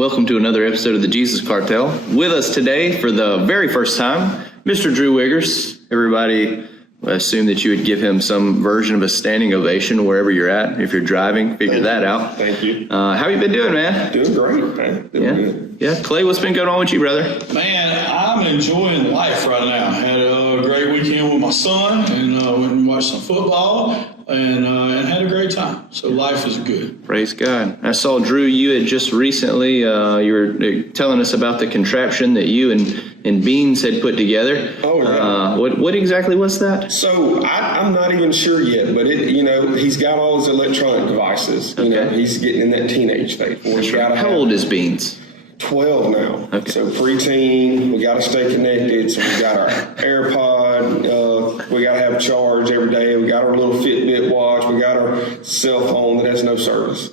Welcome to another episode of the Jesus Cartel. With us today for the very first time, Mr. Drew Wiggers. Everybody assume that you would give him some version of a standing ovation wherever you're at. If you're driving, figure that out. Thank you. How you been doing, man? Doing great, man. Doing good. Yeah. Clay, what's been going on with you, brother? Man, I'm enjoying life right now. Had a great weekend with my son and went and watched some football and had a great time. So life is good. Praise God. I saw, Drew, you had just recently, you were telling us about the contraption that you and Beans had put together. Oh, yeah. What exactly was that? So I'm not even sure yet, but he's got all his electronic devices. He's getting in that teenage phase. How old is Beans? 12 now. Okay. So preteen, we got to stay connected. So we got our AirPod. We got to have charge every day. We got our little Fitbit watch. We got our cell phone that has no service.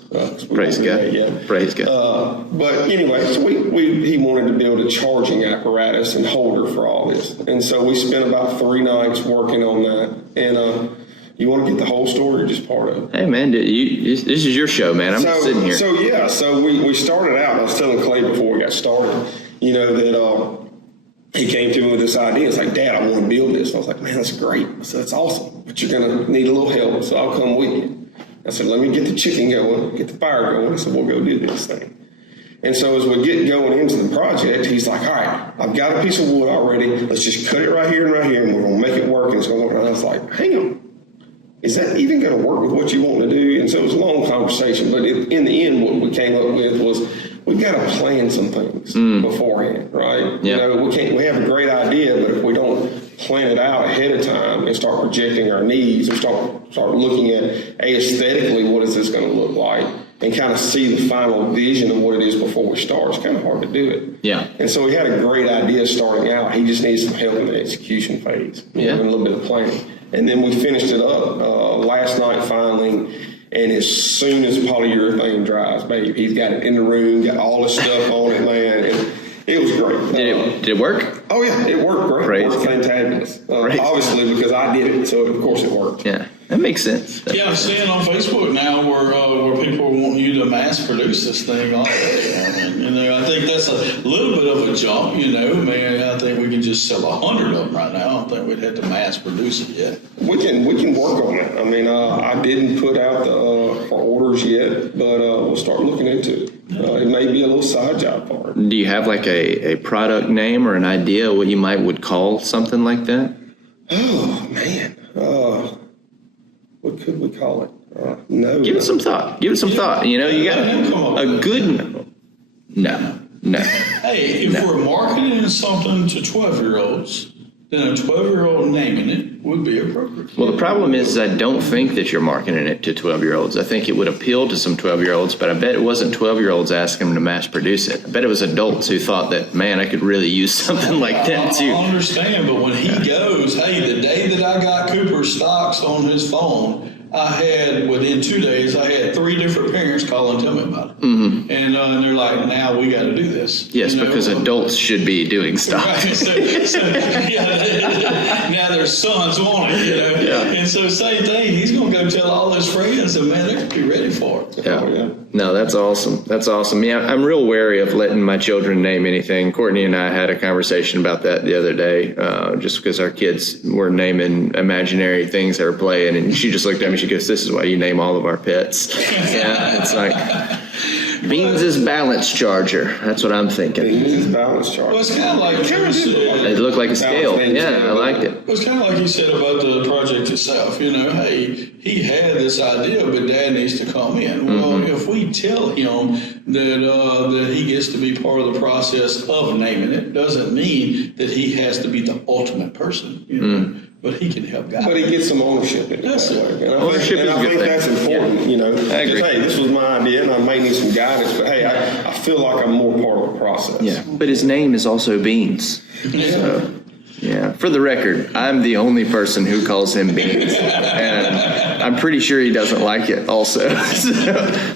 Praise God. Praise God. But anyway, so he wanted to build a charging apparatus and holder for all this. And so we spent about 3 nights working on that. And you want to get the whole story or just part of it? Hey, man, this is your show, man. I'm just sitting here. So we started out, I was telling Clay before we got started, that he came to me with this idea. It's like, Dad, I want to build this. I was like, man, that's great. I said, that's awesome, but you're going to need a little help, so I'll come with you. I said, let me get the chicken going, get the fire going. I said, we'll go do this thing. And so as we get going into the project, he's like, all right, I've got a piece of wood already. Let's just cut it right here and right here, and we're going to make it work. And it's going to work. And I was like, hang on. Is that even going to work with what you want to do? And so it was a long conversation, but in the end, what we came up with was we've got to plan some things beforehand, right? Yeah. We have a great idea, but if we don't plan it out ahead of time and start projecting our needs and start looking at aesthetically what is this going to look like and kind of see the final vision of what it is before we start, it's kind of hard to do it. Yeah. And so we had a great idea starting out. He just needs some help in the execution phase, and a little bit of planning. And then we finished it up last night finally, and as soon as polyurethane dries, babe, he's got it in the room, got all the stuff on it, man, and it was great. Did it work? Oh, yeah, it worked great. Praise It worked fantastic. Obviously, because I did it, so of course it worked. Yeah, that makes sense. Yeah, I'm seeing on Facebook now where people want you to mass produce this thing already. I think that's a little bit of a jump, man. I think we can just sell 100 of them right now. I don't think we'd have to mass produce it yet. We can work on that. I mean, I didn't put out for orders yet, but we'll start looking into it. It may be a little side job for it. Do you have like a product name or an idea what you would call something like that? Oh, man. What could we call it? No. Give it some thought. You got a good... No. Hey, if we're marketing something to 12-year-olds, then a 12-year-old naming it would be appropriate. Well, the problem is I don't think that you're marketing it to 12-year-olds. I think it would appeal to some 12-year-olds, but I bet it wasn't 12-year-olds asking them to mass produce it. I bet it was adults who thought that, man, I could really use something like that too. I understand, but when he goes, hey, the day that I got Cooper's stocks on his phone, within 2 days, I had 3 different parents call and tell me about it. Mm-hmm. And they're like, now we got to do this. Yes, because adults should be doing stuff. Right. Now their sons want it, Yeah. And so same thing, he's going to go tell all his friends, and man, they're going to be ready for it. Yeah. No, that's awesome. That's awesome. Yeah, I'm real wary of letting my children name anything. Courtney and I had a conversation about that the other day, just because our kids were naming imaginary things they were playing, and she just looked at me. She goes, "This is why you name all of our pets." Yeah, it's like Beans' balance charger. That's what I'm thinking. Beans' balance charger. Well, it's kind of like It looked like a scale. Yeah, I liked it. It was kind of like you said about the project itself. Hey, he had this idea, but Dad needs to come in. Well, if we tell him that he gets to be part of the process of naming it, doesn't mean that he has to be the ultimate person. But he can help guide. But he gets some ownership in it. That's it. And I think that's important, I agree. Hey, this was my idea, and I may need some guidance, but hey, I feel like I'm more part of the process. Yeah, but his name is also Beans. So, yeah, for the record, I'm the only person who calls him Beans, and I'm pretty sure he doesn't like it also.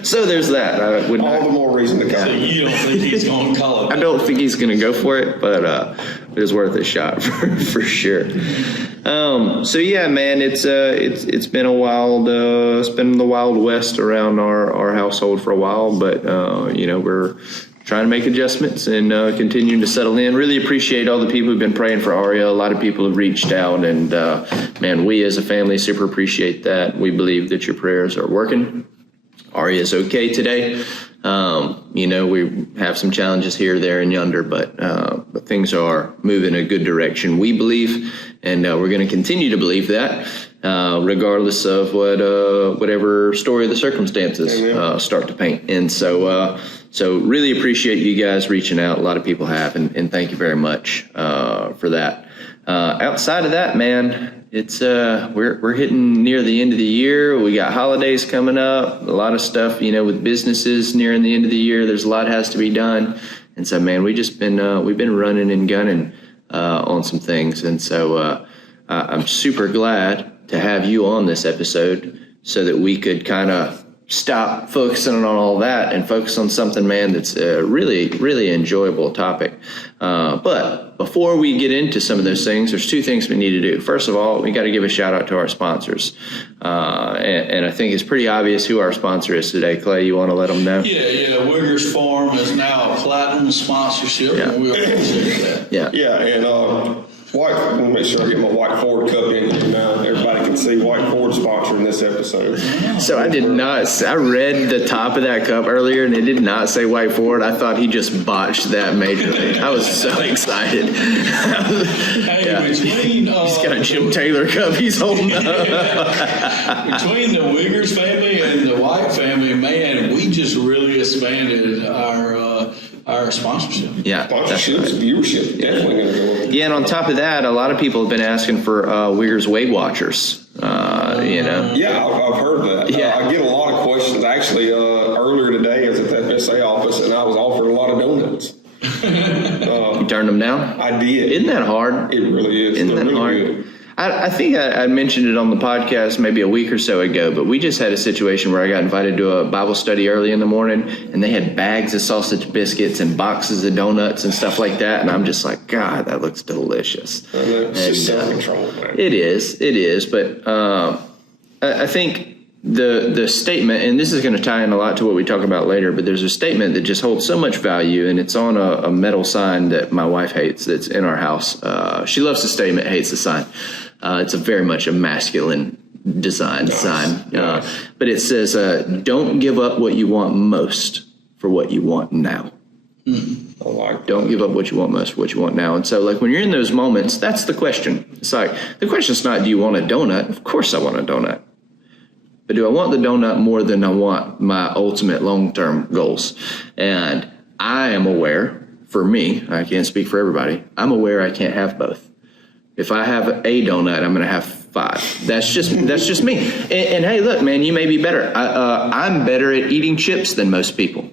So there's that. All the more reason to come. So you don't think he's going to call it? I don't think he's going to go for it, but it was worth a shot for sure. So yeah, man, it's been a wild, it's been the Wild West around our household for a while, but we're trying to make adjustments and continuing to settle in. Really appreciate all the people who've been praying for Aria. A lot of people have reached out, and man, we as a family super appreciate that. We believe that your prayers are working. Aria is okay today. We have some challenges here, there, and yonder, but things are moving in a good direction, we believe, and we're going to continue to believe that, regardless of whatever story the circumstances start to paint. And so really appreciate you guys reaching out. A lot of people have, and thank you very much for that. Outside of that, man, it's we're hitting near the end of the year. We got holidays coming up, a lot of stuff, with businesses nearing the end of the year. There's a lot has to be done. And so, man, we've been running and gunning on some things. And so I'm super glad to have you on this episode so that we could kind of stop focusing on all that and focus on something, man, that's a really, really enjoyable topic. But before we get into some of those things, there's two things we need to do. First of all, we got to give a shout out to our sponsors. And I think it's pretty obvious who our sponsor is today. Clay, you want to let them know? Yeah. Wiggers Farm is now a platinum sponsorship, and we appreciate that. Yeah, and White, I want to make sure I get my White Ford cup in here now. Everybody can see White Ford sponsoring this episode. So I read the top of that cup earlier, and it did not say White Ford. I thought he just botched that majorly. I was so excited. Between, he's got a Jim Taylor cup he's holding up. Between the Wiggers family and the White family, man, we just really expanded our sponsorship. Yeah, sponsorships, viewership, definitely going to go up. Yeah, and on top of that, a lot of people have been asking for Wiggers Weight Watchers. Yeah, I've heard that. Yeah. I get a lot of questions. Actually, earlier today, I was at the FSA office, and I was offered a lot of donuts. You turned them down? I did. Isn't that hard? It really is. Isn't that really hard? Good. I think I mentioned it on the podcast maybe a week or so ago, but we just had a situation where I got invited to a Bible study early in the morning, and they had bags of sausage biscuits and boxes of donuts and stuff like that, and I'm just like, God, that looks delicious. It's just self-control, man. It is, but I think the statement, and this is going to tie in a lot to what we talk about later, but there's a statement that just holds so much value, and it's on a metal sign that my wife hates that's in our house. She loves the statement, hates the sign. It's very much a masculine design sign. But it says, don't give up what you want most for what you want now. I like that. Don't give up what you want most for what you want now. And so, like, when you're in those moments, that's the question. It's like, the question's not, do you want a donut? Of course I want a donut. But do I want the donut more than I want my ultimate long-term goals? And I am aware, for me, I can't speak for everybody, I'm aware I can't have both. If I have a donut, I'm going to have 5. That's just me. And hey, look, man, you may be better. I'm better at eating chips than most people.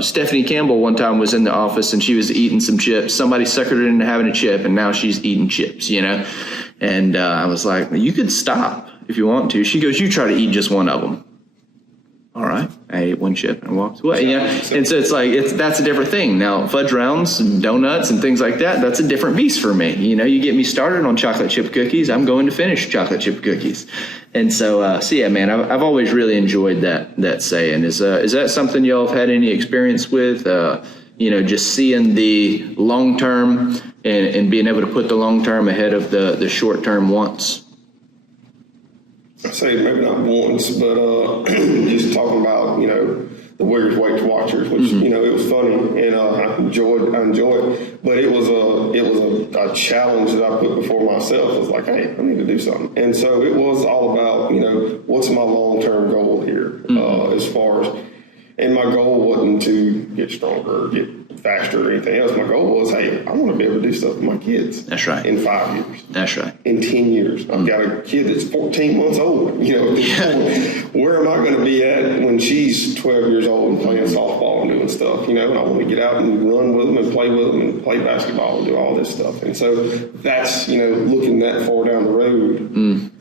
Stephanie Campbell one time was in the office and she was eating some chips. Somebody suckered her into having a chip, and now she's eating chips, And I was like, well, you could stop if you want to. She goes, you try to eat just one of them. All right. I ate one chip and walked away. And so it's like, that's a different thing. Now, fudge rounds and donuts and things like that, that's a different beast for me. You get me started on chocolate chip cookies, I'm going to finish chocolate chip cookies. And so yeah, man, I've always really enjoyed that saying. Is that something y'all have had any experience with? Just seeing the long term and being able to put the long term ahead of the short term wants? I say maybe not once, but just talking about, the Wiggers Weight Watchers, which, it was funny, and I enjoyed it. But it was a challenge that I put before myself. It was like, hey, I need to do something. And so it was all about, what's my long-term goal here as far as, and my goal wasn't to get stronger or get faster or anything else. My goal was, hey, I want to be able to do stuff with my kids. That's right. In 5 years. That's right. In 10 years. I've got a kid that's 14 months old. Where am I going to be at when she's 12 years old and playing softball and doing stuff? And I want to get out and run with them and play with them and play basketball and do all this stuff. And so that's, looking that far down the road,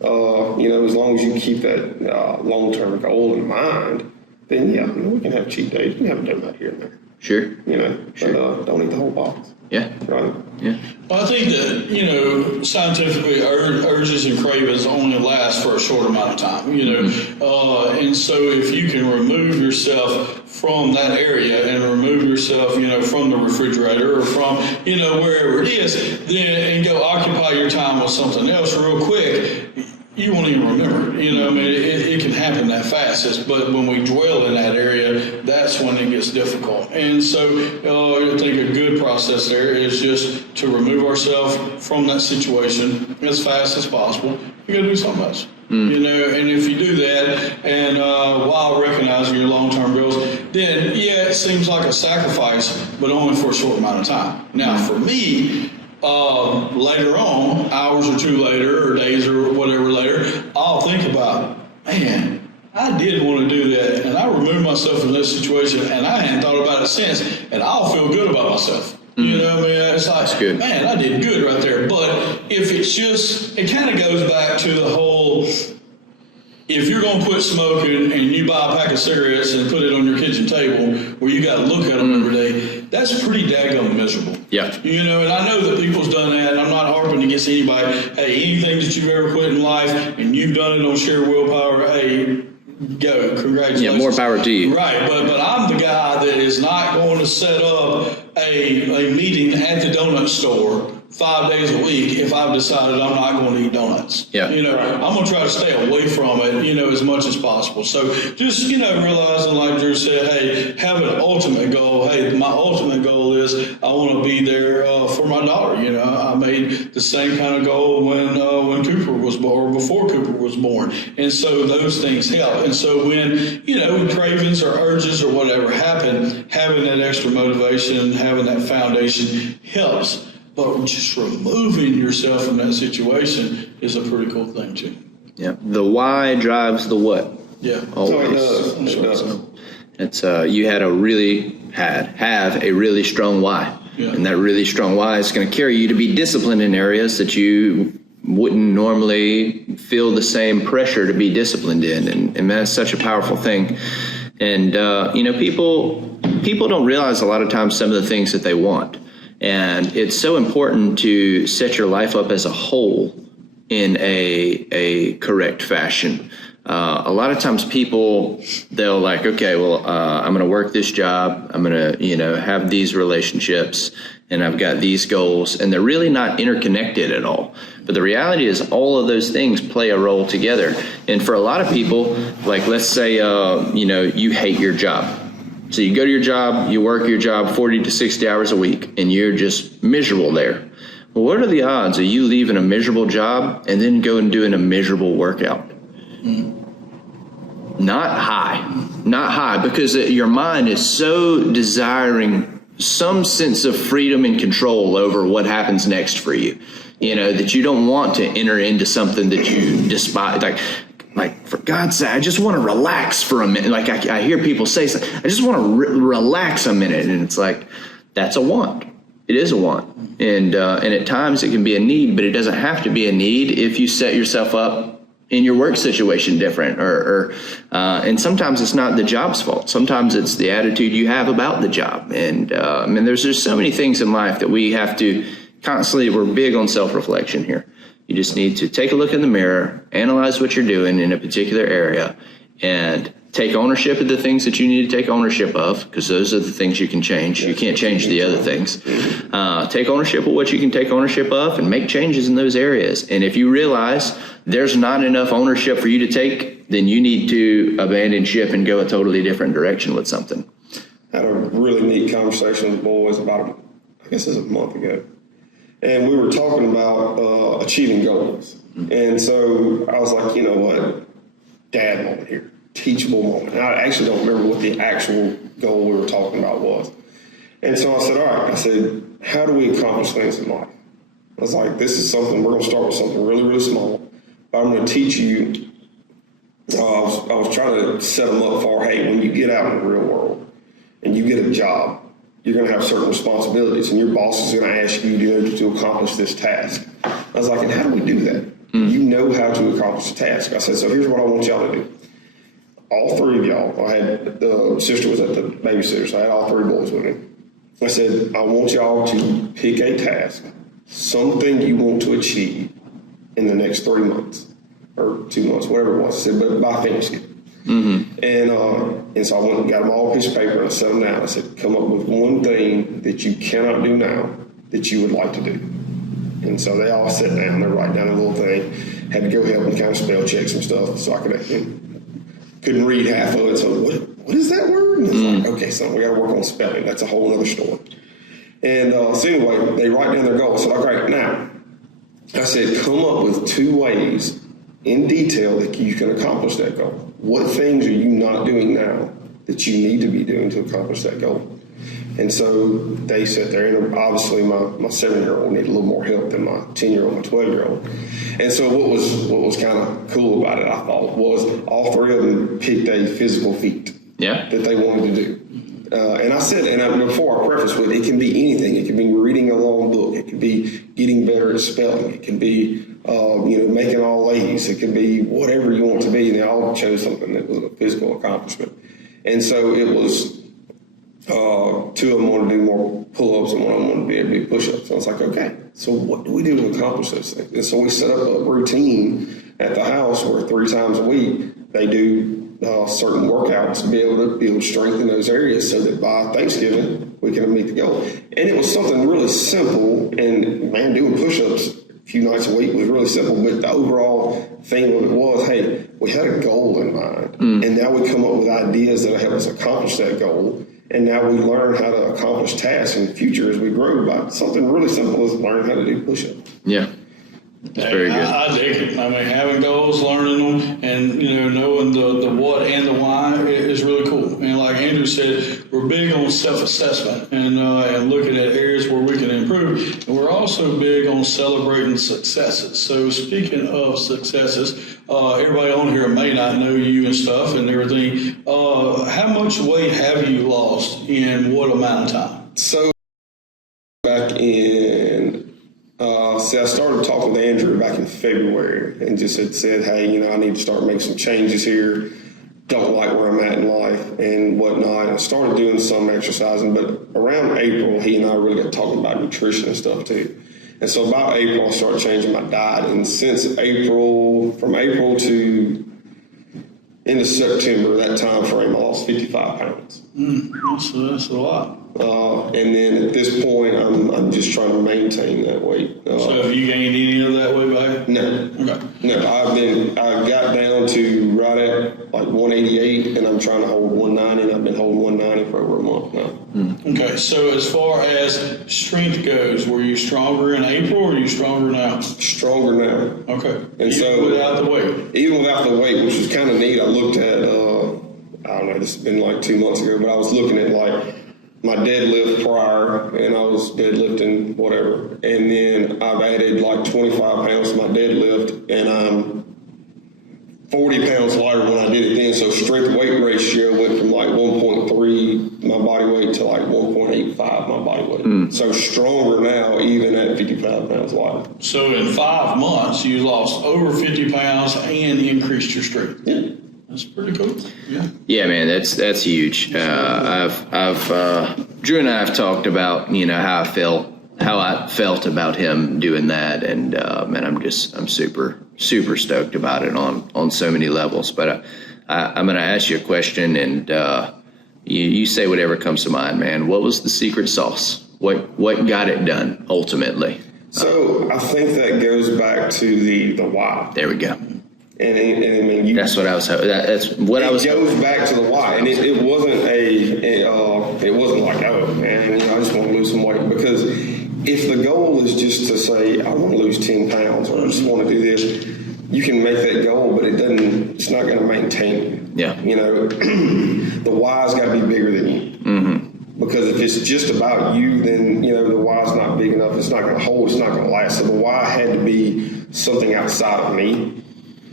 as long as you keep that long-term goal in mind, then yeah, we can have cheat days. We can have a donut here and there. Sure. But don't eat the whole box. Yeah. Right. Yeah. Well, I think that, scientifically, urges and cravings only last for a short amount of time, and so if you can remove yourself from that area and remove yourself, from the refrigerator or from, wherever it is, then and go occupy your time with something else real quick, you won't even remember it. It can happen that fast. But when we dwell in that area, that's when it gets difficult. And so I think a good process there is just to remove ourselves from that situation as fast as possible. You got to do something else. And if you do that, and while recognizing your long-term goals, then it seems like a sacrifice, but only for a short amount of time. Now, for me, later on, hours or two later, or days or whatever later, I'll think about, man, I did want to do that, and I removed myself from this situation, and I hadn't thought about it since, and I'll feel good about myself. It's like, good. Man, I did good right there. But if it's just, it kind of goes back to the whole, if you're going to quit smoking and you buy a pack of cigarettes and put it on your kitchen table where you got to look at them every day, that's pretty daggone miserable. Yeah. And I know that people's done that, and I'm not harping against anybody. Hey, anything that you've ever quit in life and you've done it on sheer willpower, hey, go. Congratulations. Yeah, more power to you. Right, but I'm the guy that is not going to set up a meeting at the donut store 5 days a week if I've decided I'm not going to eat donuts. Yeah. I'm going to try to stay away from it, as much as possible. So just, realizing, like Drew said, hey, have an ultimate goal. Hey, my ultimate goal is I want to be there for my daughter. I made the same kind of goal when Cooper was born, or before Cooper was born. And so those things help. And so when, cravings or urges or whatever happen, having that extra motivation, having that foundation helps. But just removing yourself from that situation is a pretty cool thing too. Yeah. The why drives the what. Yeah. Always. It does. It's you have a really strong why. Yeah. And that really strong why is going to carry you to be disciplined in areas that you wouldn't normally feel the same pressure to be disciplined in. And that's such a powerful thing. And, people don't realize a lot of times some of the things that they want. And it's so important to set your life up as a whole in a correct fashion. A lot of times they'll like, okay, well, I'm going to work this job. I'm going to, have these relationships, and I've got these goals, and they're really not interconnected at all. But the reality is all of those things play a role together. And for a lot of people, like, let's say, you hate your job. So you go to your job, you work your job 40 to 60 hours a week, and you're just miserable there. Well, what are the odds of you leaving a miserable job and then go and doing a miserable workout? Not high, because your mind is so desiring some sense of freedom and control over what happens next for you, that you don't want to enter into something that you despise. Like, for God's sake, I just want to relax for a minute. Like, I hear people say, I just want to relax a minute. And it's like, that's a want. It is a want. And at times it can be a need, but it doesn't have to be a need if you set yourself up in your work situation different. And sometimes it's not the job's fault. Sometimes it's the attitude you have about the job. And there's just so many things in life that we have to constantly, we're big on self-reflection here. You just need to take a look in the mirror, analyze what you're doing in a particular area, and take ownership of the things that you need to take ownership of, because those are the things you can change. You can't change the other things. Take ownership of what you can take ownership of and make changes in those areas. And if you realize there's not enough ownership for you to take, then you need to abandon ship and go a totally different direction with something. I had a really neat conversation with the boys about, I guess it was a month ago. And we were talking about achieving goals. And so I was like, you know what, dad moment here, teachable moment. And I actually don't remember what the actual goal we were talking about was. And so I said, all right, I said, how do we accomplish things in life? I was like, this is something, we're going to start with something really, really small. But I'm going to teach you. I was trying to set them up for, hey, when you get out in the real world and you get a job, you're going to have certain responsibilities, and your boss is going to ask you to accomplish this task. I was like, and how do we do that? You know how to accomplish a task. I said, so here's what I want y'all to do. All three of y'all, I had, the sister was at the babysitter, so I had all three boys with me. I said, I want y'all to pick a task, something you want to achieve in the next 3 months or 2 months, whatever it was. I said, but by Thanksgiving. And so I went and got them all a piece of paper and I set them down. I said, come up with one thing that you cannot do now that you would like to do. And so they all sat down, they write down a little thing. Had to go help them kind of spell check some stuff so I couldn't read half of it. So what is that word? And it's like, okay, so we got to work on spelling. That's a whole other story. And so anyway, they write down their goals. So like, right now, I said, come up with 2 ways in detail that you can accomplish that goal. What things are you not doing now that you need to be doing to accomplish that goal? And so they sat there, and obviously my 7-year-old needed a little more help than my 10-year-old, my 12-year-old. And so what was kind of cool about it, I thought, was all 3 of them picked a physical feat that they wanted to do. And I said, before I preface with, it can be anything. It can be reading a long book. It could be getting better at spelling. It can be, making all A's. It could be whatever you want to be. And they all chose something that was a physical accomplishment. And so it was, 2 of them wanted to do more pull-ups and 1 of them wanted to be able to do push-ups. So I was like, okay, so what do we do to accomplish those things? And so we set up a routine at the house where 3 times a week they do certain workouts to be able to build strength in those areas so that by Thanksgiving we can meet the goal. And it was something really simple, and man, doing push-ups a few nights a week was really simple, but the overall thing what it was, hey, we had a goal in mind, and now we come up with ideas that help us accomplish that goal, and now we learn how to accomplish tasks in the future as we grow by something really simple as learning how to do push-ups. Yeah. That's very good. I dig it. I mean, having goals, learning them, and knowing the what and the why is really cool. And like Andrew said, we're big on self-assessment and looking at areas where we can improve. And we're also big on celebrating successes. So speaking of successes, everybody on here may not know you and stuff and everything. How much weight have you lost in what amount of time? So back in I started talking to Andrew back in February and just had said, hey, I need to start making some changes here. Don't like where I'm at in life and whatnot. And I started doing some exercising, but around April, he and I really got talking about nutrition and stuff too. And so about April, I started changing my diet. And since from April to into September, that time frame, I lost 55 pounds. So that's a lot. And then at this point, I'm just trying to maintain that weight. So have you gained any of that weight back? No. Okay. No, I got down to right at like 188, and I'm trying to hold 190, and I've been holding 190 for over a month now. Okay, so as far as strength goes, were you stronger in April or are you stronger now? Stronger now. Okay. And even without the weight? Even without the weight, which was kind of neat. I looked at, I don't know, this has been like 2 months ago, but I was looking at like my deadlift prior, and I was deadlifting whatever. And then I've added like 25 pounds to my deadlift, and I'm 40 pounds lighter when I did it then. So strength weight ratio went from like 1.3 my body weight to like 1.85 my body weight. So stronger now, even at 55 pounds lighter. So in 5 months, you lost over 50 pounds and increased your strength. Yeah. That's pretty cool. Yeah. Yeah, man, that's huge. Drew and I have talked about how I felt about him doing that, and man, I'm super stoked about it on so many levels. But I'm going to ask you a question, and you say whatever comes to mind, man. What was the secret sauce? What got it done ultimately? So I think that goes back to the why. There we go. And I mean, that's what I was. That's what I was. It goes back to the why, and it wasn't it wasn't like, oh man, I just want to lose some weight. Because if the goal is just to say I want to lose 10 pounds or I just want to do this, you can make that goal, but it's not going to maintain you. Yeah. The why's got to be bigger than you. Mm-hmm. Because if it's just about you, then the why's not big enough. It's not going to hold. It's not going to last. So the why had to be something outside of me.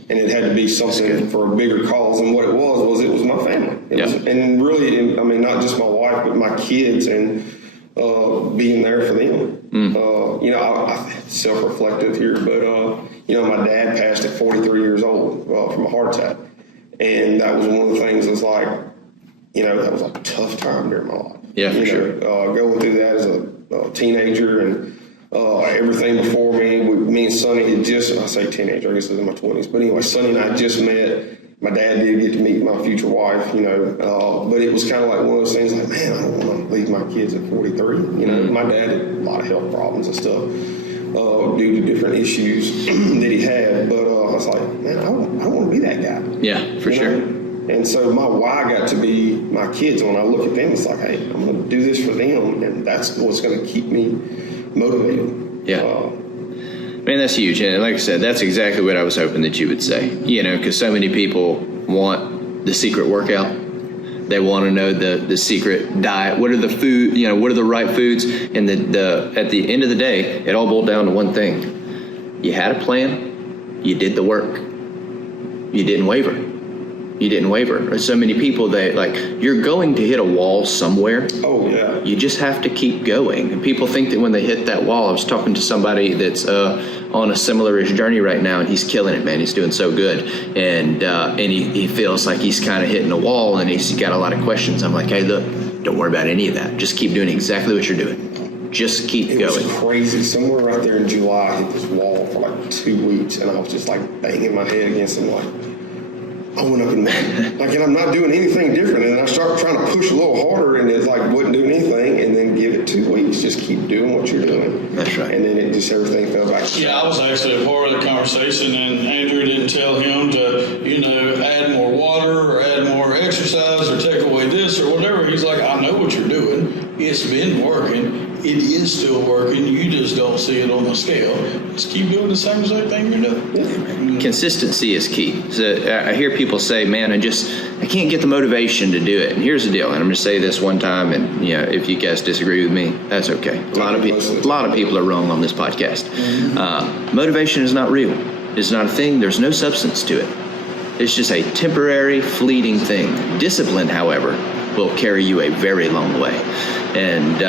And it had to be something for a bigger cause. And what it was my family. And really, I mean, not just my wife, but my kids and being there for them. I self-reflected here, but, my dad passed at 43 years old from a heart attack. And that was one of the things that was like, that was like a tough time during my life. Yeah, for sure. Going through that as a teenager and everything before me and Sonny had I say teenager, I guess I was in my 20s. But anyway, Sonny and I just met, My dad did get to meet my future wife, but it was kind of like one of those things like, man, I don't want to leave my kids at 43. My dad had a lot of health problems and stuff due to different issues that he had. But I was like, man, I don't want to be that guy. Yeah, for sure. And so my why got to be my kids. When I look at them, it's like, hey, I'm going to do this for them, and that's what's going to keep me motivated. Yeah. Man, that's huge. And like I said, that's exactly what I was hoping that you would say, because so many people want the secret workout. They want to know the secret diet. What are the food, what are the right foods? And at the end of the day, it all boiled down to one thing. You had a plan. You did the work. You didn't waver. There's so many people that you're going to hit a wall somewhere. Oh, yeah. You just have to keep going. And people think that when they hit that wall, I was talking to somebody that's on a similar-ish journey right now, and he's killing it, man. He's doing so good. And he feels like he's kind of hitting a wall, and he's got a lot of questions. I'm like, hey, look, don't worry about any of that. Just keep doing exactly what you're doing. Just keep going. It was crazy. Somewhere right there in July, I hit this wall for like 2 weeks, and I was just banging my head against him I went up and and I'm not doing anything different. And then I started trying to push a little harder, and it's wasn't doing anything. And then give it 2 weeks, just keep doing what you're doing. That's right. And then everything fell back. Yeah, I was actually a part of the conversation, and Andrew didn't tell him to, add more water or add more exercise or take away this or whatever. He's like, I know what you're doing. It's been working. It is still working. You just don't see it on the scale. Just keep doing the same exact thing you're doing. Consistency is key. So I hear people say, man, I can't get the motivation to do it. And here's the deal. And I'm going to say this one time, and if you guys disagree with me, that's okay. A lot of people are wrong on this podcast. Motivation is not real. It's not a thing. There's no substance to it. It's just a temporary, fleeting thing. Discipline, however, will carry you a very long way. And,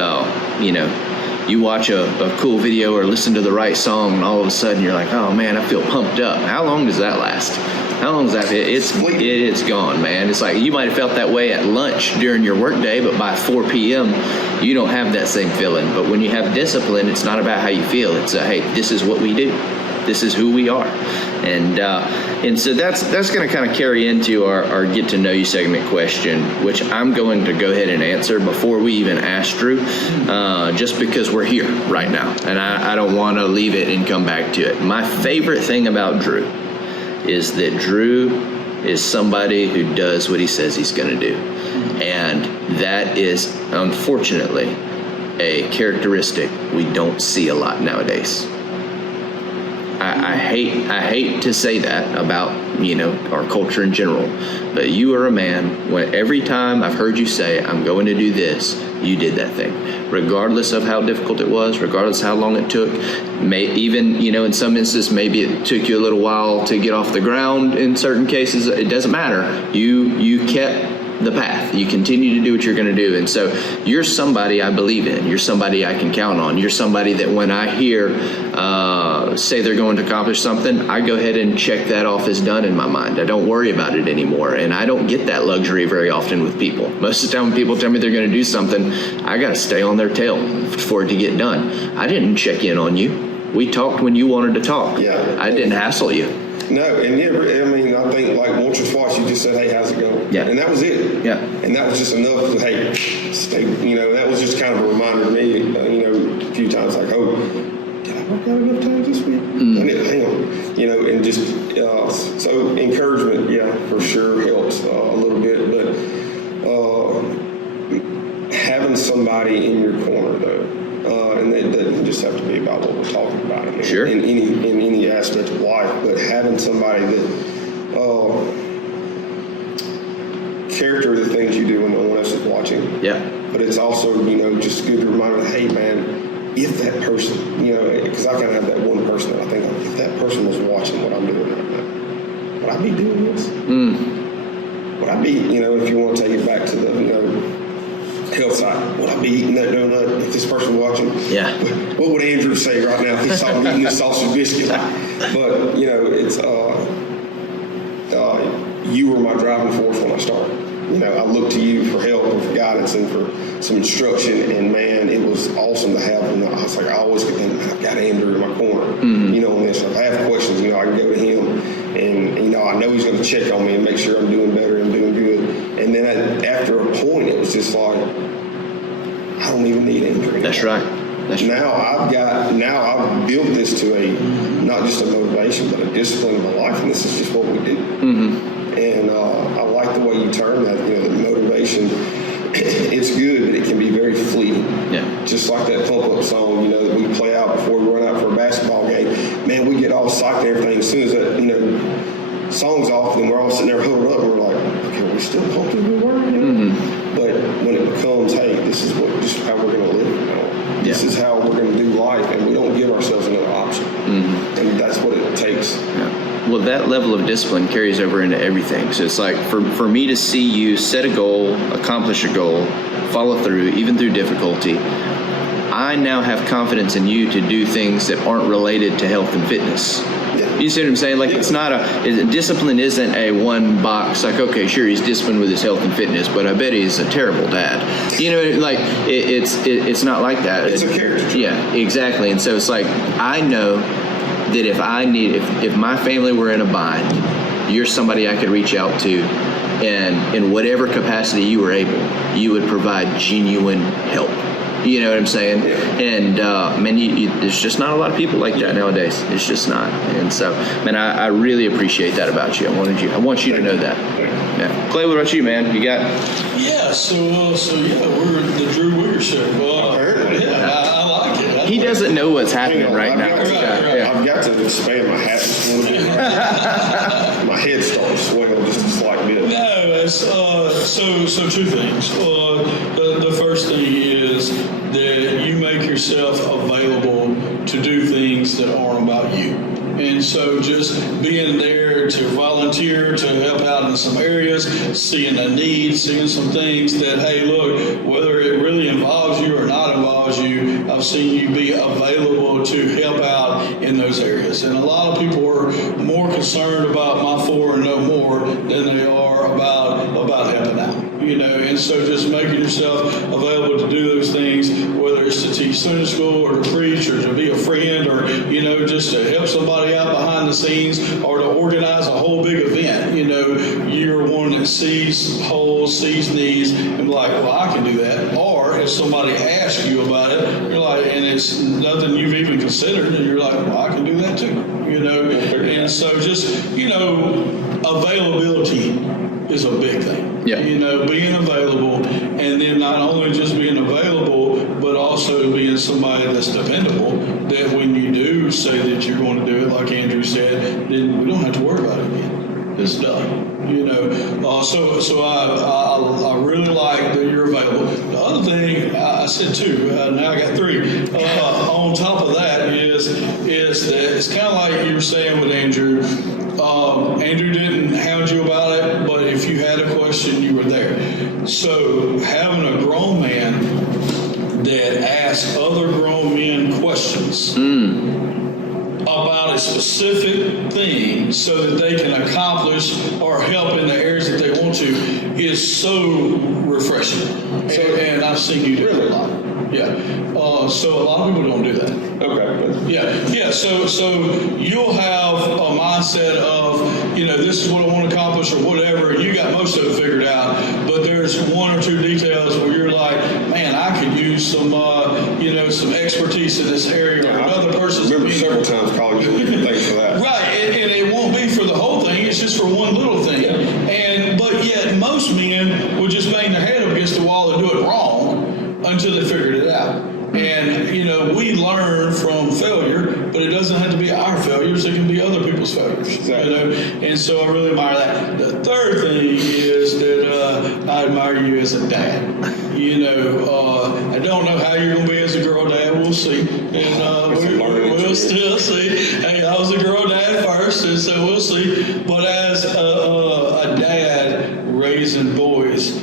you watch a cool video or listen to the right song, and all of a sudden you're like, oh, man, I feel pumped up. How long does that last? How long does that feel? It's gone, man. It's like you might have felt that way at lunch during your workday, but by 4 p.m., you don't have that same feeling. But when you have discipline, it's not about how you feel. It's hey, this is what we do. This is who we are. And so that's going to kind of carry into our get to know you segment question, which I'm going to go ahead and answer before we even ask Drew, just because we're here right now. And I don't want to leave it and come back to it. My favorite thing about Drew is that Drew is somebody who does what he says he's going to do. And that is, unfortunately, a characteristic we don't see a lot nowadays. I hate to say that about our culture in general, but you are a man. When every time I've heard you say I'm going to do this, you did that thing, regardless of how difficult it was, regardless of how long it took. Even in some instances, maybe it took you a little while to get off the ground. In certain cases, it doesn't matter. You kept the path. You continue to do what you're going to do. And so you're somebody I believe in. You're somebody I can count on. You're somebody that when I hear say they're going to accomplish something, I go ahead and check that off as done in my mind. I don't worry about it anymore. And I don't get that luxury very often with people. Most of the time when people tell me they're going to do something, I got to stay on their tail for it to get done. I didn't check in on you. We talked when you wanted to talk. Yeah. I didn't hassle you. No, and I think once or twice you just said, hey, how's it going? Yeah. And that was it. Yeah. And that was just enough to, hey, stay, that was just kind of a reminder to me, a few times oh, did I work out enough time this week? I need to hang on, and just, so encouragement, yeah, for sure helps a little bit, but having somebody in your corner, though, and it doesn't just have to be about what we're talking about in any aspect of life, but having somebody that character the things you do when no one else is watching. Yeah. But it's also, just good to remind them, hey, man, if that person, because I kind of have that one person that I think, if that person was watching what I'm doing right now, would I be doing this? Would I be, if you want to take it back to the, health side, would I be eating that donut if this person was watching? Yeah. What would Andrew say right now if he saw me eating this sausage biscuit? But, it's, you were my driving force when I started. I looked to you for help and for guidance and for some instruction, and man, it was awesome to have him. I was like, I always could think, man, I've got Andrew in my corner. On this. If I have questions, I can go to him, and I know know he's going to check on me and make sure I'm doing better and doing good. And then after a point, it was just like, I don't even need injury. That's right. Now I've built this to a, not just a motivation, but a discipline of my life, and this is just what we do. And I like the way you term that, the motivation. It's good, but it can be very fleeting. Yeah. Just like that pump-up song, that we play out before we run out for a basketball game. Man, we get all psyched and everything. As soon as that, song's off, and we're all sitting there huddled up, and we're like, okay, we're still pumped as we were, But when it becomes, hey, this is how we're going to live, This is how we're going to do life, and we don't give ourselves another option. And that's what it takes. Yeah. Well, that level of discipline carries over into everything. So it's like for me to see you set a goal, accomplish a goal, follow through, even through difficulty, I now have confidence in you to do things that aren't related to health and fitness. You see what I'm saying? Like, it's not discipline isn't a one box, like, okay, sure, he's disciplined with his health and fitness, but I bet he's a terrible dad. It's not like that. It's a character. Yeah, exactly. And so it's like, I know that if my family were in a bind, you're somebody I could reach out to, and in whatever capacity you were able, you would provide genuine help. You know what I'm saying? And there's just not a lot of people like that nowadays. It's just not. And so, man, I really appreciate that about you. I want you to know that. Yeah. Clay, what about you, man? You got? Yeah. So we're the Drew Wiggers show. I like it. He doesn't know what's happening right now. I've got to expand my hat just a little bit. My head starts swelling just a slight bit. No, it's so two things. The first thing is that you make yourself available to do things that aren't about you. And so just being there to volunteer, to help out in some areas, seeing a need, seeing some things that, hey, look, whether it really involves you or not involves you, I've seen you be available to help out in those areas. And a lot of people are more concerned about my four and no more than they are about helping out. And so just making yourself available to do those things, whether it's to teach Sunday school or to preach or to be a friend or, just to help somebody out behind the scenes or to organize a whole big event. You're one that sees holes, sees needs, and be like, well, I can do that. Or if somebody asks you about it, you're like, and it's nothing you've even considered, and you're like, well, I can do that too. And so just, availability is a big thing. Yeah. Being available, and then not only just being available, but also being somebody that's dependable, that when you do say that you're going to do it, like Andrew said, then we don't have to worry about it again. It's done. So I really like that you're available. The other thing I said too, now I got three. On top of that is that it's kind of like you were saying with Andrew. Andrew didn't hound you about it, but if you had a question, you were there. So having a grown man that asks other grown men questions about a specific thing so that they can accomplish or help in the areas that they want to is so refreshing. And I've seen you do it a lot. Yeah. So a lot of people don't do that. Okay. Yeah. So you'll have a mindset of, this is what I want to accomplish or whatever. You got most of it figured out, but there's one or two details where you're like, man, I could use some, some expertise in this area or another person's. I remember several times calling you different things for that. Right, and it won't be for the whole thing. It's just for one little thing. But yet most men would just bang their head up against the wall and do it wrong until they figured it out. And, we learn from failure, but it doesn't have to be our failures. It can be other people's failures. Exactly. And so I really admire that. The third thing is that I admire you as a dad. I don't know how you're going to be as a girl dad. We'll see. And we'll still see. Hey, I was a girl dad first, and so we'll see. But as a dad raising boys,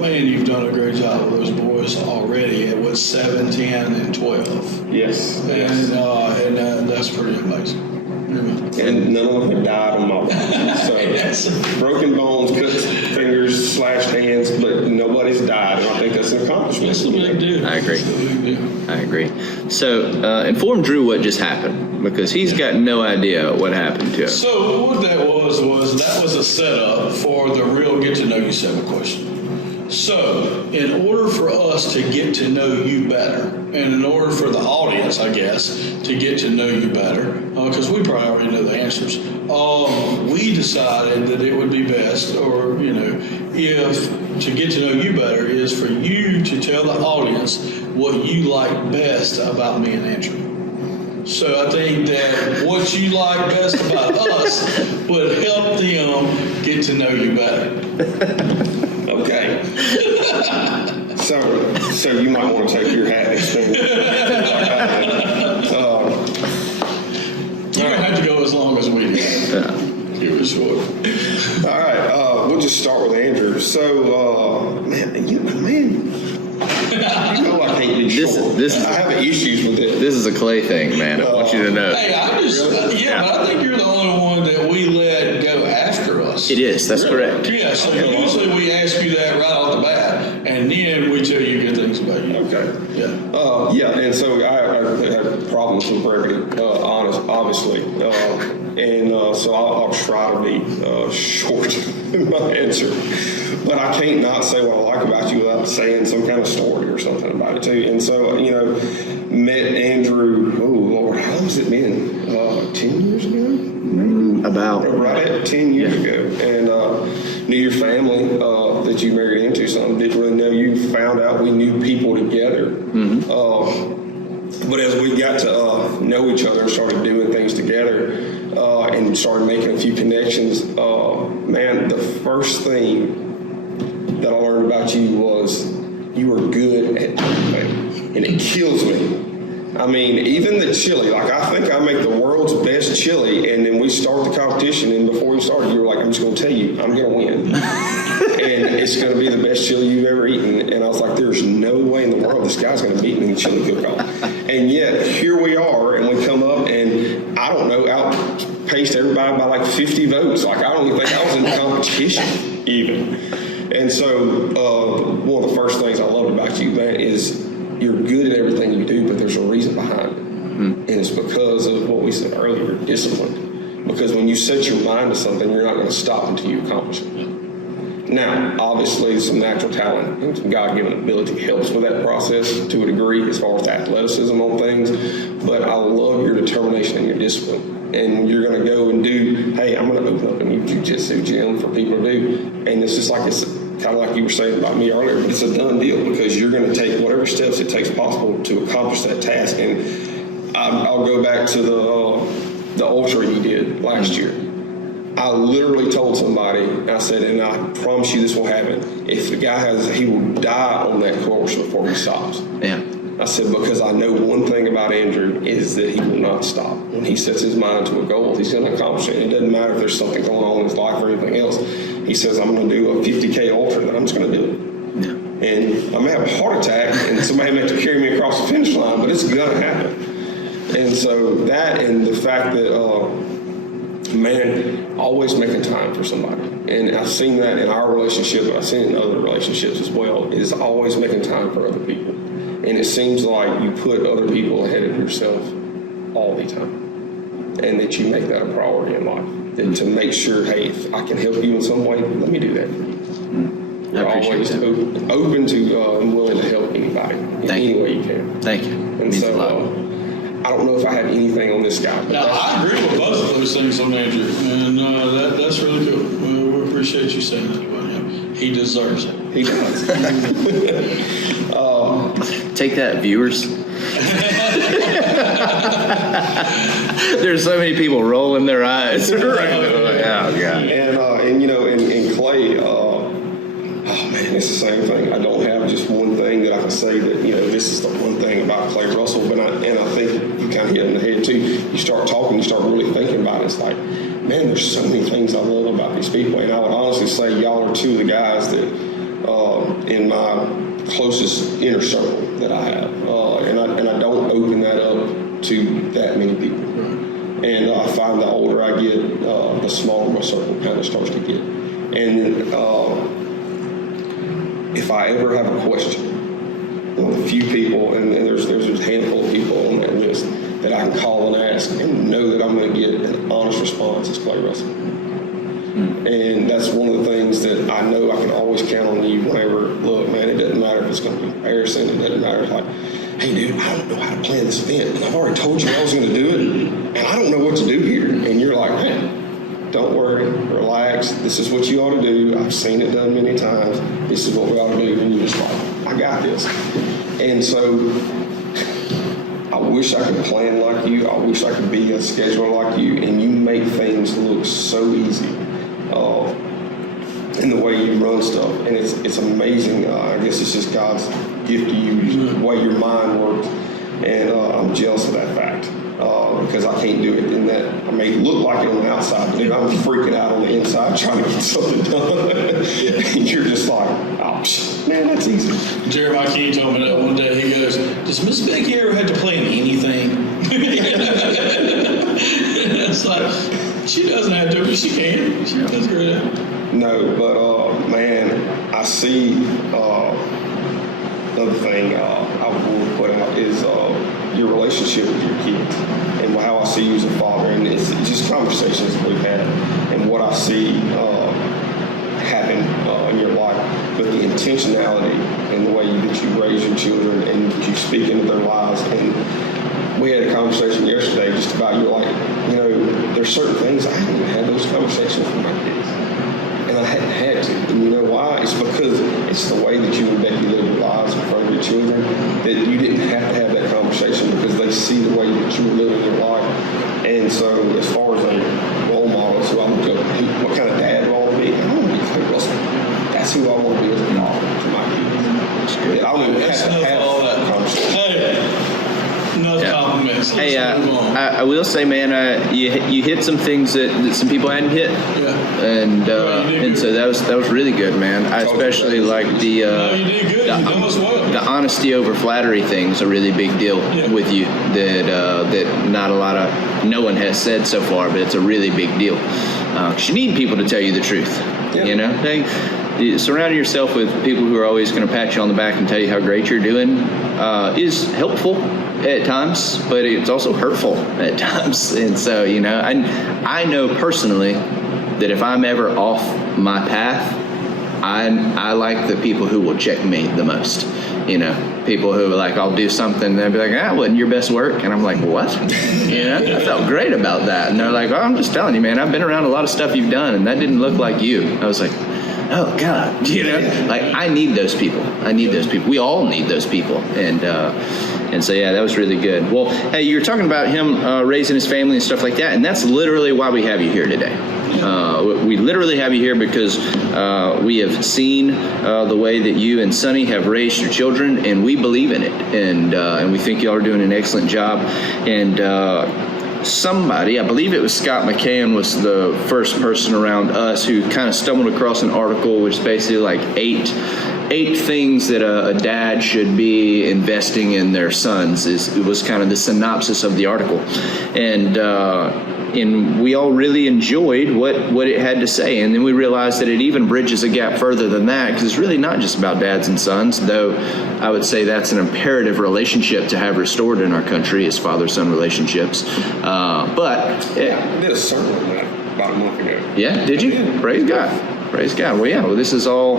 man, you've done a great job with those boys already at 7, 10, and 12. Yes. And that's pretty amazing. And none of them have died on my body. So broken bones, cut fingers, slashed hands, but nobody's died. And I think that's an accomplishment. That's a big deal. I agree. So inform Drew what just happened. because he's got no idea what happened to him. So what that was a setup for the real get to know you 7 question. So in order for us to get to know you better, and in order for the audience, I guess, to get to know you better, because we probably already know the answers, we decided that it would be best, or if to get to know you better is for you to tell the audience what you like best about me and Andrew. So I think that what you like best about us would help them get to know you better. Okay. So you might want to take your hat and extend it. You're going to have to go as long as we do. Yeah. Give it short. All right. We'll just start with Andrew. So, man, you know I can't be short. This I have issues with it. This is a Clay thing, man. I want you to know. Hey, but I think you're the only one that we let go after us. It is. That's correct. Yeah, so usually we ask you that right off the bat, and then we tell you good things about you. Okay. Yeah. And so I have problems with brevity, obviously. So I'll try to be short in my answer. But I can't not say what I like about you without saying some kind of story or something about it, too. And so, met Andrew, oh, Lord, how long has it been? 10 years ago? About. Right at 10 years ago. And knew your family that you married into. Some didn't really know you. Found out we knew people together. But as we got to know each other, started doing things together, and started making a few connections, man, the first thing that I learned about you was you were good at everything. And it kills me. I mean, even the chili, like I think I make the world's best chili, and then we start the competition, and before we started, you were like, I'm just going to tell you, I'm going to win. And it's going to be the best chili you've ever eaten. And I was like, there's no way in the world this guy's going to beat me in the chili cook-off. And yet, here we are, and we come up, and I don't know, outpaced everybody by like 50 votes. Like, I don't even think I was in the competition, even. And so, one of the first things I loved about you, man, is you're good at everything you do, but there's a reason behind it. And it's because of what we said earlier, discipline. Because when you set your mind to something, you're not going to stop until you accomplish it. Now, obviously, some natural talent and some God-given ability helps with that process to a degree as far as athleticism on things. But I love your determination and your discipline. And you're going to go and do, hey, I'm going to open up a new jiu-jitsu gym for people to do. And it's just like it's kind of like you were saying about me earlier, but it's a done deal because you're going to take whatever steps it takes possible to accomplish that task. And I'll go back to the ultra you did last year. I literally told somebody, I said, and I promise you this will happen. If the guy he will die on that course before he stops. Yeah. I said, because I know one thing about Andrew is that he will not stop. When he sets his mind to a goal, he's going to accomplish it. It doesn't matter if there's something going on in his life or anything else. He says, I'm going to do a 50K ultra, then I'm just going to do it. Yeah. And I may have a heart attack, and somebody may have to carry me across the finish line, but it's going to happen. And so that, and the fact that, man, always making time for somebody. And I've seen that in our relationship, but I've seen it in other relationships as well, is always making time for other people. And it seems like you put other people ahead of yourself all the time. And that you make that a priority in life. That to make sure, hey, if I can help you in some way, let me do that for you. You're always open to and willing to help anybody in any way you can. Thank you. And so, I don't know if I have anything on this guy. But now, I agree with both of those things on Andrew, and that's really cool. We appreciate you saying that about him. He deserves it. He does. Take that, viewers. There's so many people rolling their eyes. Right. Oh, God. And Clay, oh man, it's the same thing. I don't have just one thing that I can say that, this is the one thing about Clay Russell, but I think you kind of hit it in the head too. You start talking, you start really thinking about it. It's like, man, there's so many things I love about these people. And I would honestly say y'all are two of the guys that in my closest inner circle that I have. And I don't open that up to that many people. And I find the older I get, the smaller my circle kind of starts to get. And if I ever have a question, one of the few people, and there's a handful of people on that list, that I can call and ask and know that I'm going to get an honest response is Clay Russell. And that's one of the things that I know I can always count on you whenever, look, man, it doesn't matter if it's going to be embarrassing. It doesn't matter. Like, hey, dude, I don't know how to plan this event. And I've already told you I was going to do it. And I don't know what to do here. And you're like, hey, don't worry, relax. This is what you ought to do. I've seen it done many times. This is what we ought to do. And you're just like, I got this. And so I wish I could plan like you. I wish I could be a scheduler like you. And you make things look so easy in the way you run stuff. And it's amazing. I guess it's just God's gift to you, the way your mind works. And I'm jealous of that fact. Because I can't do it in that. I may look like it on the outside, but I'm freaking out on the inside trying to get something done. And you're just like, oh, man, that's easy. Jeremiah King told me that one day. He goes, does Miss Becky ever have to plan anything? It's like, she doesn't have to, but she can. She does great. No, but man, I see another thing I would put out is your relationship with your kids and how I see you as a father. And it's just conversations that we've had and what I see happen in your life. But the intentionality and the way that you raise your children and that you speak into their lives. And we had a conversation yesterday just about, you're like, you know, there's certain things I haven't even had those conversations with my kids. And I hadn't had to. And you know why? It's because it's the way that you and Becky live your lives in front of your children that you didn't have to have that conversation because they see the way that you were living your life. And so as far as a role model, so I'm going, what kind of dad do I want to be? I want to be Clay Russell. That's who I want to be as a father to my kids. I don't even have to have all that conversation. Hey, no compliments. Hey, I will say, man, you hit some things that some people hadn't hit, and so that was really good, man. I especially like the honesty over flattery thing's a really big deal with you. That no one has said so far, but it's a really big deal. 'Cause you need people to tell you the truth. Yeah. You know, surrounding yourself with people who are always going to pat you on the back and tell you how great you're doing is helpful at times, but it's also hurtful at times. And so, you know, I know personally that if I'm ever off my path, I like the people who will check me the most. You know, people who are like, I'll do something, and they'll be like, that wasn't your best work. And I'm like, what? You know, I felt great about that. And they're like, oh, I'm just telling you, man, I've been around a lot of stuff you've done, and that didn't look like you. I was like, oh God, you know, like I need those people. We all need those people. And so, yeah, that was really good. Well, hey, you were talking about him raising his family and stuff like that, and that's literally why we have you here today. We literally have you here because we have seen the way that you and Sonny have raised your children, and we believe in it, and we think y'all are doing an excellent job. And somebody, I believe it was Scott McCann, was the first person around us who kind of stumbled across an article which is basically like eight things that a dad should be investing in their sons. It was kind of the synopsis of the article, and we all really enjoyed what it had to say. And then we realized that it even bridges a gap further than that, because it's really not just about dads and sons, though I would say that's an imperative relationship to have restored in our country, is father-son relationships. But I did a sermon on that about a month ago. Yeah, did you? Praise God. Praise God. Well, yeah. Well, this is all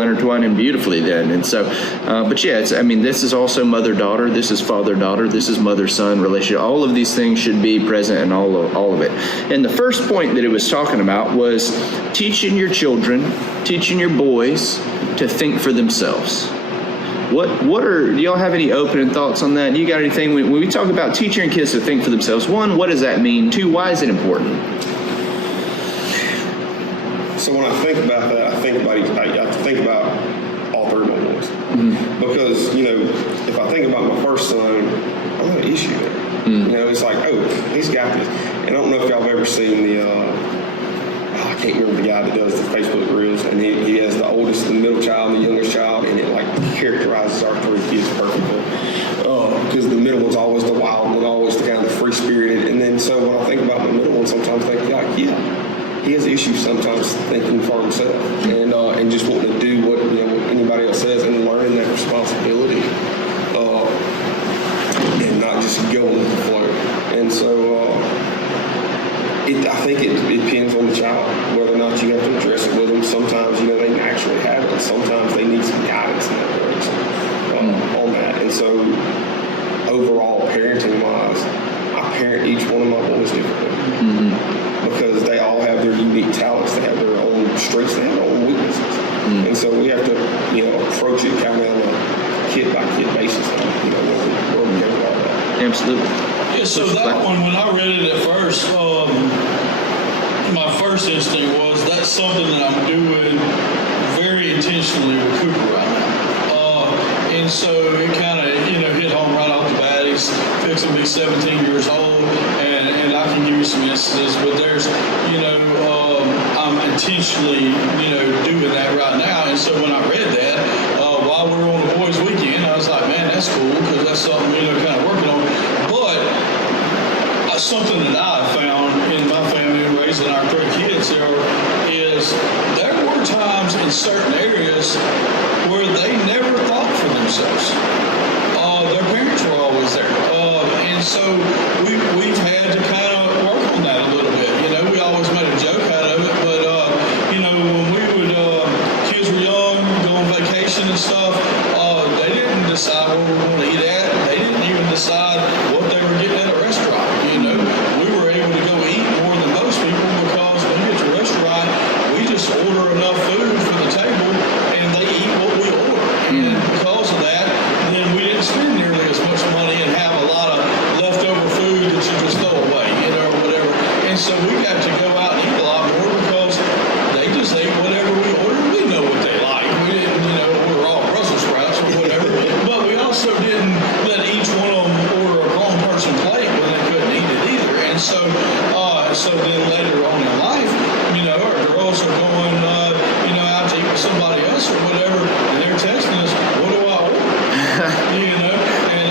intertwining beautifully then. And so, but yeah, this is also mother-daughter. This is father-daughter. This is mother-son relationship. All of these things should be present in all of it. And the first point that it was talking about was teaching your children, teaching your boys to think for themselves. Do y'all have any opening thoughts on that? You got anything when we talk about teaching your kids to think for themselves? One, what does that mean? Two, why is it important? So when I think about that, I think about all three of my boys. Mm-hmm. Because, you know, if I think about my first son, I'm not an issue there. Mm-hmm. You know, it's like, oh, he's got this. And I don't know if y'all have ever seen I can't remember the guy that does the Facebook Reels, and he has the oldest, the middle child, and the youngest child, and it like characterizes our three kids perfectly. Because the middle one's always the wild one, always the kind of the free-spirited. And then so when I think about my middle one, sometimes I think, like, he has issues sometimes thinking for himself and just wanting to do what anybody else says, and learning that responsibility and not just going with the flow. And so I think it depends on the child, whether or not you have to address it with them. Sometimes, they naturally have it. Sometimes they need some guidance in that direction on that. And so overall, parenting-wise, I parent each one of my boys differently because they all have their unique talents. They have their own strengths. They have their own weaknesses. And so we have to, approach it kind of on a kid-by-kid basis, where we go with all that. Absolutely. Yeah, so that one, when I read it at first, my first instinct was that's something that I'm doing very intentionally with Cooper right now. And so it kind of, hit home right off the bat. He's fixing to be 17 years old, and I can give you some instances, but there's, I'm intentionally, doing that right now. And so when I read that, while we were on the boys' weekend, I was like, man, that's cool, because that's something, kind of working on. But something that I found in my family raising our 3 kids is there were times in certain areas where they never thought for themselves. Their parents were always there. And so we've had to kind of work on that a little bit. We always made a joke out of it, but, when we would, kids were young, go on vacation and stuff, they didn't decide where we were going to eat at. They didn't even decide what they were getting at a restaurant. We were able to go eat more than most people because when we get to a restaurant, we just order enough food for the table and they eat what we order. And because of that, then we didn't spend nearly as much money and have a lot of leftover food that you just throw away, or whatever. And so we got to go out and eat a lot more because they just ate whatever we ordered. We know what they like. We didn't, order all Brussels sprouts or whatever. But we also didn't let each one of them order a grown person plate when they couldn't eat it either. And so, then later on in life, our girls are going, out to eat with somebody else or whatever, and they're texting us, what do I order? And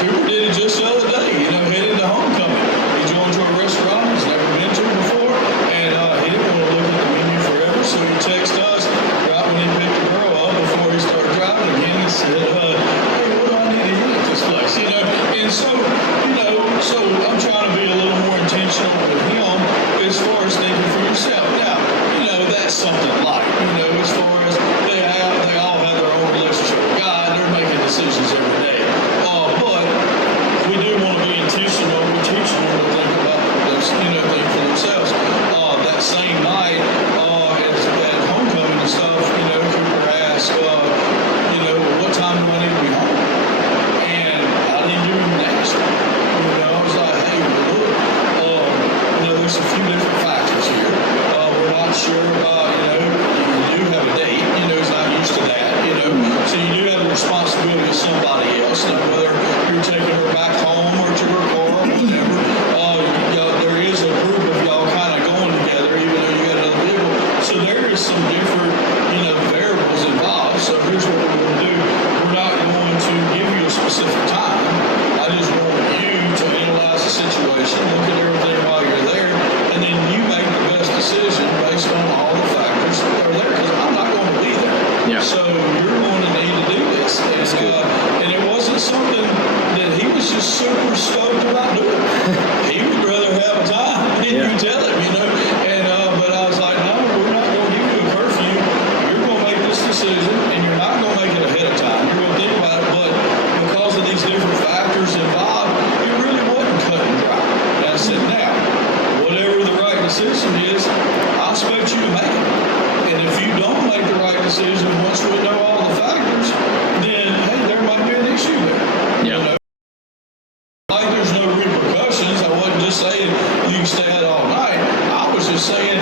Cooper did it just the other day, headed to homecoming. He joined to a restaurant he's never been to before, and he didn't want to look at the menu forever, so he texted us right when he picked the girl up before he started driving again and said, hey, what do I need to eat at this place? And so, so I'm trying to be a little more intentional with him as far as thinking for yourself. Now, that's something like, as far as they all have their own relationship with God, they're making decisions every day. But we do want to be intentional. We're teaching them to think about those, think for themselves. That same night, at homecoming and stuff, Cooper asked, what time do I need to be home? And I didn't give him an answer. I was like, hey, look, there's a few different factors here. We're not sure about, you do have a date, he's not used to that, so you do have a responsibility to somebody else. Now, whether you're taking her back home or to her car or whatever, there is a group of y'all kind of going together, even though you got another vehicle. So there is some different, variables involved. So here's what we're going to do. We're not going to give you a specific time. I just want you to analyze the situation, look at everything while you're there, and then you make the best decision based on all the factors that are there, because I'm not going to be there. Yeah. So you're going to need to do this. And it wasn't something that he was just super stoked about doing. He would rather have time, and you can tell him, And but I was like, no, we're not going to give you a curfew. You're going to make this decision, and you're not going to make it ahead of time. You're going to think about it, but because of these different factors involved, it really wasn't cut and dry. And I said, now, whatever the right decision is, I expect you to make it. And if you don't make the right decision once we know all the factors, then, hey, there might be an issue there. Yeah. Like there's no repercussions. I wasn't just saying you can stay out all night. I was just saying